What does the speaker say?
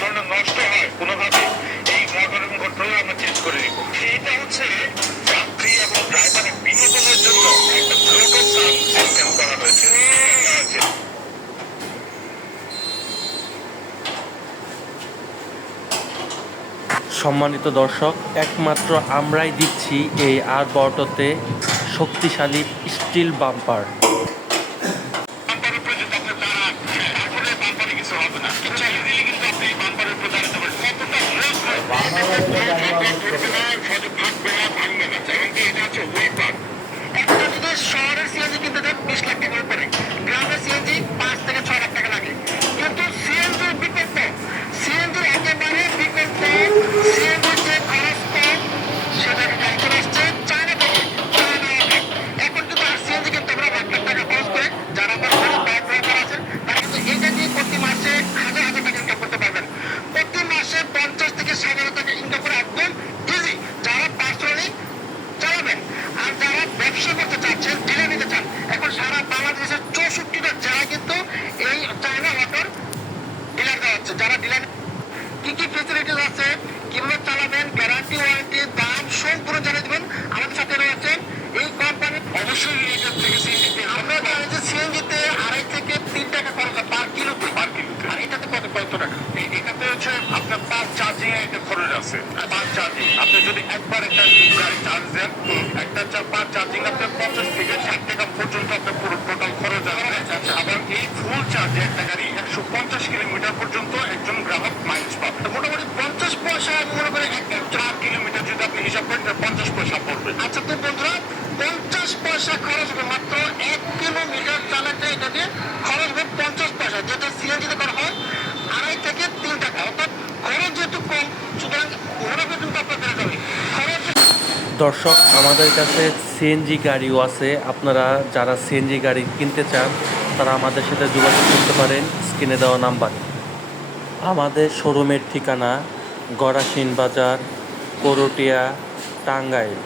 ধরনের নষ্ট হয় কোনোভাবে, এই মোটর এবং কন্ট্রোলার আমরা চেঞ্জ করে দিব। এইটা হচ্ছে যাত্রী এবং ড্রাইভারের বিনোদনের জন্য একটা ছোট সাউন্ড সিস্টেম করা হয়েছে। সম্মানিত দর্শক, একমাত্র আমরাই দিচ্ছি এই R12-তে শক্তিশালী স্টিল বাম্পার। শহরের সিএনজি কিনতে দেন 20 লাখ টাকার উপরে, গ্রামের সিএনজি 5 থেকে 6 লাখ টাকা লাগে। কিন্তু সিএনজির বিকল্প, সিএনজির একেবারে বিকল্প, সিএনজির যে খরচ কম সেটা এখন আসছে চায়না থেকে। এখন কিন্তু আর সিএনজি কিনতে আমরা লাখ লাখ টাকা খরচ করে, যারা আমার ঘরে বাইক ড্রাইভার আছেন তারা কিন্তু এটা দিয়ে প্রতি মাসে হাজার হাজার টাকা ইনকাম করতে পারবেন। প্রতি মাসে 50 থেকে 60 টাকা ইনকাম করে একদম ইজি, যারা পার্সোনালি চালাবেন। আর যারা ব্যবসা করতে চাচ্ছেন, ডিলার নিতে চান, এখন সারা বাংলাদেশের 64টা জেলায় কিন্তু এই চায়না মোটর ডিলার দেওয়া হচ্ছে। যারা ডিলার কি কি ফেসিলিটিস আছে, কিভাবে চালাবেন, গ্যারান্টি ওয়ারেন্টি, দাম সম্পূর্ণ জানিয়ে দেবেন। আমাদের সাথে রয়েছেন এই কোম্পানি। অবশ্যই লিটার থেকে সিএনজিতে আমরা জানি যে সিএনজিতে 2.5 থেকে 3 টাকা খরচ হয় পার কিলো, আর এটাতে কত টাকা? এটাতে হচ্ছে আপনার পার চার্জিং এর একটা খরচ আছে। পার চার্জিং আপনি যদি একবার একটা গাড়ি চার্জ দেন, একটা পার চার্জিং আপনার 50 থেকে 60 টাকা পর্যন্ত আপনার পুরো টোটাল খরচ আসবে। আবার এই ফুল চার্জে একটা গাড়ি 150 কিলোমিটার পর্যন্ত একজন গ্রাহক মাইলেজ পাবে। মোটামুটি 50 পয়সা মনে করে 4 কিলোমিটার যদি আপনি হিসাব করেন 50 পয়সা পড়বে। আচ্ছা তো বন্ধুরা, 50 পয়সা খরচ হবে মাত্র 1 কিলোমিটার চালাতে। এটা দিয়ে খরচ হবে 50 পয়সা, যেটা সিএনজিতে করা হয় 2.5 থেকে 3 টাকা। অর্থাৎ খরচ যেহেতু কম, সুতরাং মুনাফা কিন্তু আপনার বেড়ে যাবে। খরচ দর্শক, আমাদের কাছে সিএনজি গাড়িও আছে। আপনারা যারা সিএনজি গাড়ি কিনতে চান তারা আমাদের সাথে যোগাযোগ করতে পারেন স্ক্রিনে দেওয়া নাম্বারে। আমাদের শোরুমের ঠিকানা গড়াশিন বাজার, করটিয়া, টাঙ্গাইল।